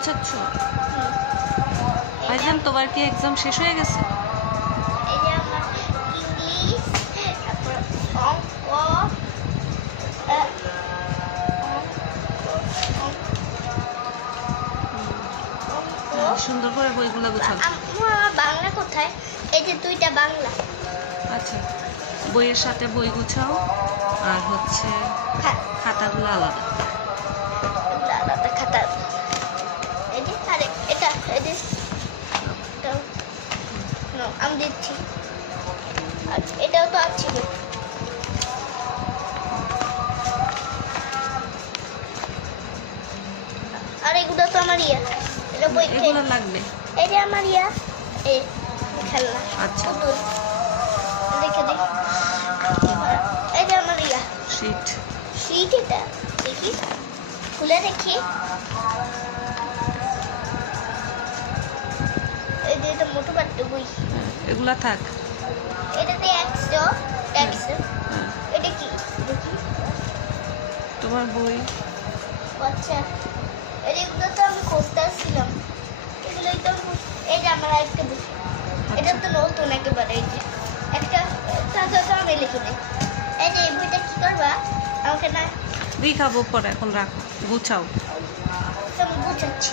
গুছাচ্ছ ভাইজান তোমার কি এক্সাম শেষ হয়ে গেছে? হ্যাঁ। সুন্দর করে বইগুলো গুছাও। বাংলা কোথায়? এই যে দুইটা বাংলা। আচ্ছা বইয়ের সাথে বই গুছাও আর হচ্ছে খাতাগুলো আলাদা। এটাও তো আছে আর এগুলো তো আমার ইয়া এটা বই এগুলো লাগবে। আমার ইয়া এই খেলনা। আচ্ছা। দেখে দেখি এই যে আমার ইয়া। শিট শীত এটা। দেখি। খুলে দেখি। এই যে এটা মোটু পাট্টু বই। হ্যাঁ, এগুলা থাক। তোমার বই। আচ্ছা এগুলো তো আমি খুঁজতে আসছিলাম। এগুলোই তো এই যে আমার একটা বই। এটা তো নতুন একেবারে এই যে। একটা তাতে তো আমি লিখে দিই এই যে বইটা কি করবা? আমাকে না দেখাবো পরে এখন রাখো গুছাও। আমি বুঝাচ্ছি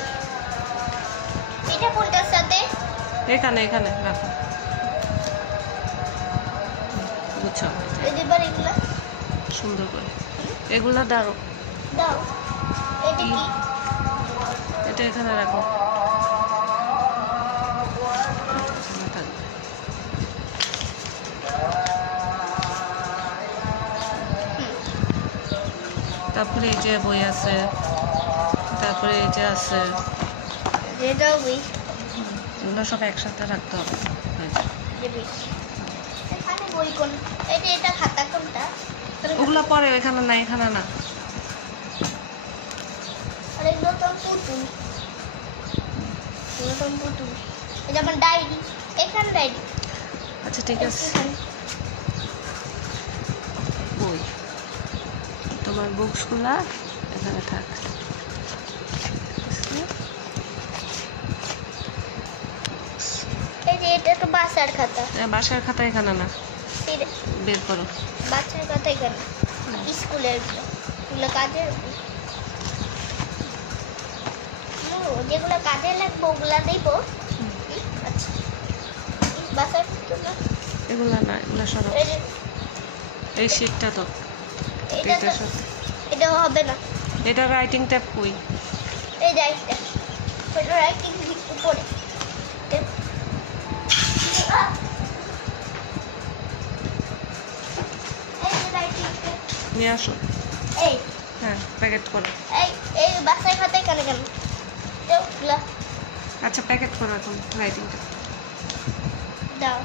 এটা কোনটার সাথে? এখানে এখানে রাখো। গুছাও। এবার এগুলো। সুন্দর করে। এগুলা দাও। এটা এখানে রাখো। তারপরে এই যে বই আছে তারপরে এই যে আছে। এগুলো সব একসাথে রাখতে হবে। বই। কোন এটা খাতা কোনটা? ওগুলো পরে এখানে না। এখানে না আচ্ছা ঠিক আছে। বই তোমার বুকসগুলা এখানে থাক। এই যে এটা তো বাসার খাতা। বাসার খাতা এখানে না। বের করো। বাচ্চার খাতা এখানে। স্কুলেরগুলো। কাজে যেগুলো কাজে লাগবে ওগুলা দেবো। আচ্ছা। বাসার এগুলা না এগুলা সরো এই শিটটা তো এটা সাথে এটা হবে না। এটা রাইটিং ট্যাপ কই? এই একটা এটা রাইটিং উপরে। নিয়ে আসো। এই। হ্যাঁ প্যাকেট করো। এই এই বাসায় খাতায় কেন কেন? আচ্ছা প্যাকেট করো এখন রাইটিংটা দাও।